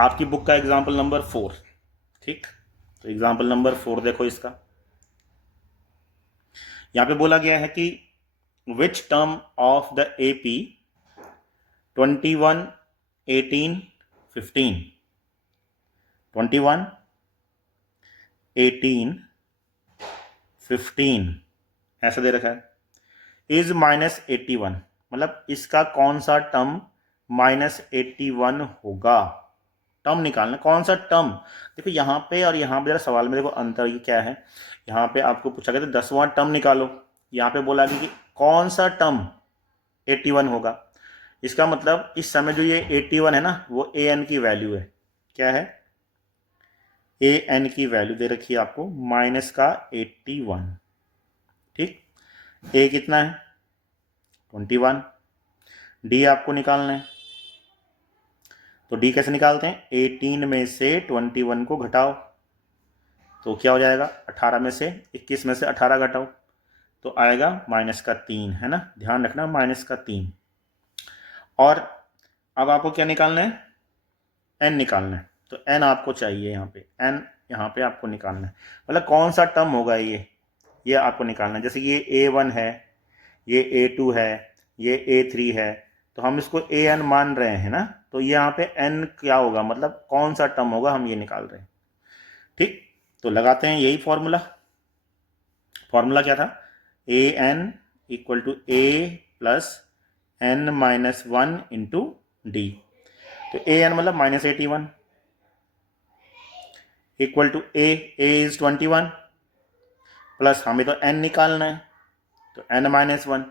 आपकी बुक का example number 4। ठीक, तो एग्जाम्पल नंबर 4 देखो इसका। यहां पे बोला गया है कि which term of the AP 21, 18, 15, 21, 18, 15 ऐसा दे रखा है। इज -81, मतलब इसका कौन सा टर्म -81 होगा। टर्म निकालना, कौन सा टर्म। देखो यहाँ पे और यहाँ पे जरा सवाल में देखो अंतर ये क्या है। यहाँ पे आपको पूछा गया था 10वां टर्म निकालो, यहाँ पे बोला कि कौन सा टर्म 81 होगा। इसका मतलब इस समय जो ये 81 है ना, वो ए एन की वैल्यू है। क्या है, ए एन की वैल्यू दे रखी है आपको माइनस का 81। ठीक, ए कितना है 21, डी आपको निकालना है। तो डी कैसे निकालते हैं, 18 में से 21 को घटाओ तो क्या हो जाएगा, 18 में से 21 में से 18 घटाओ तो आएगा -3, है ना, ध्यान रखना -3। और अब आपको क्या निकालना है, एन निकालना है। तो एन आपको चाहिए यहाँ पे, एन यहाँ पे आपको निकालना है, मतलब कौन सा टर्म होगा ये आपको निकालना है। जैसे कि ये A1 है, ये A2 है, ये A3 है, तो हम इसको AN मान रहे हैं ना, तो यहाँ पे N क्या होगा, मतलब कौन सा टर्म होगा, हम ये निकाल रहे हैं। ठीक, तो लगाते हैं यही फॉर्मूला। फॉर्मूला क्या था, AN equal to A plus N-1 into D. तो AN मतलब -81 equal to A is 21 plus हमें तो N निकालना है तो N-1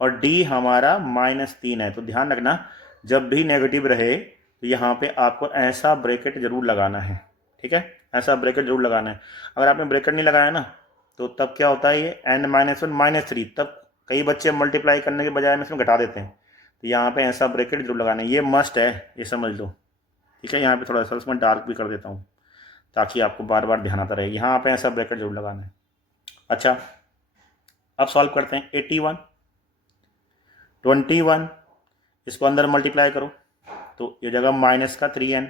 और D हमारा -3 है। तो ध्यान रखना जब भी नेगेटिव रहे तो यहाँ पे आपको ऐसा ब्रैकेट जरूर लगाना है। ठीक है, ऐसा ब्रैकेट जरूर लगाना है। अगर आपने ब्रैकेट नहीं लगाया ना तो तब क्या होता है, ये N-1 -3, तब कई बच्चे मल्टीप्लाई करने के बजाय में इसमें घटा देते हैं। तो यहाँ पे ऐसा ब्रैकेट जरूर लगाना है, ये मस्ट है, ये समझ लो। ठीक है, यहाँ पे थोड़ा सा उसमें डार्क भी कर देता हूँ ताकि आपको बार बार ध्यान आता रहे। यहाँ पे ऐसा ब्रैकेट जरूर लगाना है। अच्छा, अब सॉल्व करते हैं। 81, 21, इसको अंदर मल्टीप्लाई करो तो ये हो जाएगा -3n,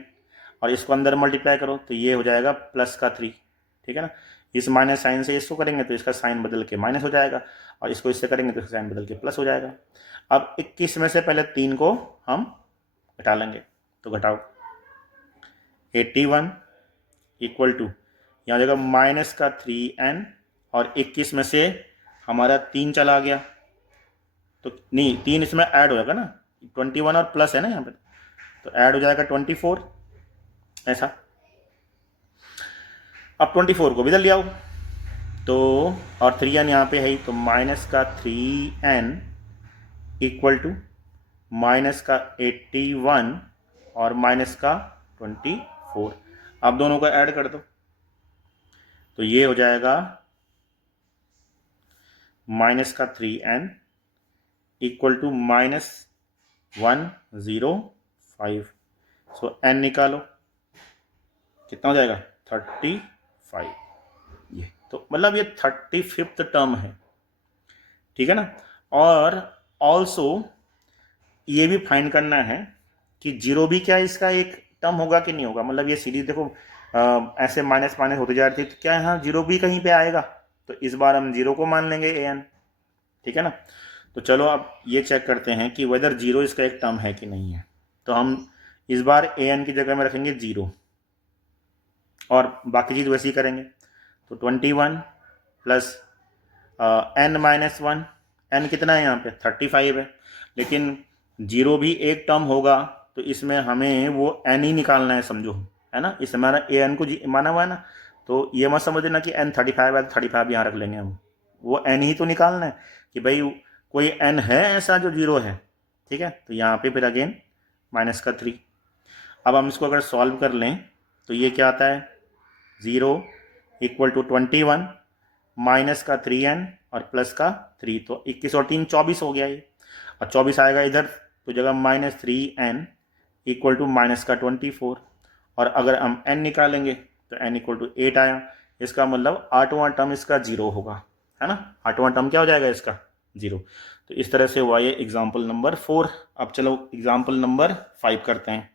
और इसको अंदर मल्टीप्लाई करो तो ये हो जाएगा +3। ठीक है ना, इस माइनस साइन से इसको करेंगे तो इसका साइन बदल के माइनस हो जाएगा, और इसको इससे करेंगे तो इसका साइन बदल के प्लस हो जाएगा। अब 21 में से पहले 3 को हम घटा लेंगे, तो घटाओ। 81 इक्वल टू यहाँ हो जाएगा -3n, और 21 में से हमारा 3 चला गया तो नहीं, 3 इसमें ऐड हो जाएगा ना, 21 और प्लस है ना यहाँ पे, तो ऐड हो जाएगा 24 ऐसा। अब 24 को भी इधर ले आओ तो, और 3n यहाँ पे है तो -3n इक्वल टू -81 और -24। अब दोनों को ऐड कर दो तो ये हो जाएगा -3n equal to -105। So n निकालो, कितना हो जाएगा 35। ये तो मतलब ये 35th टर्म है। ठीक है ना, और ऑल्सो ये भी फाइंड करना है कि 0 भी क्या इसका एक टर्म होगा कि नहीं होगा। मतलब ये सीरीज देखो ऐसे माइनस माइनस होती जा रही थी, तो क्या यहाँ 0 भी कहीं पे आएगा, तो इस बार हम 0 को मान लेंगे an। ठीक है ना, तो चलो अब ये चेक करते हैं कि वेदर 0 इसका एक टर्म है कि नहीं है। तो हम इस बार an की जगह में रखेंगे 0 और बाकी चीज़ वैसे ही करेंगे। तो 21 प्लस n-1, n कितना है यहाँ पे 35 है, लेकिन 0 भी एक टर्म होगा तो इसमें हमें वो n ही निकालना है, समझो, है ना। इस हमारा an को माना हुआ है ना, तो ये मत समझ लेना कि n 35 है, 35 यहाँ रख लेंगे हम, वो n ही तो निकालना है कि भाई कोई n है ऐसा जो 0 है। ठीक है, तो यहाँ पे फिर अगेन -3। अब हम इसको अगर सॉल्व कर लें तो ये क्या आता है, 0 इक्वल टू 21 -3n और +3, तो 21 और 3 24 हो गया ये, और 24 आएगा इधर तो जगह -3n इक्वल टू -24, और अगर हम n निकालेंगे तो n इक्वल टू 8 आया। इसका मतलब 8वां टर्म इसका 0 होगा, है ना, 8वां टर्म क्या हो जाएगा इसका 0। तो इस तरह से हुआ ये एग्जाम्पल नंबर 4। अब चलो एग्जाम्पल नंबर 5 करते हैं।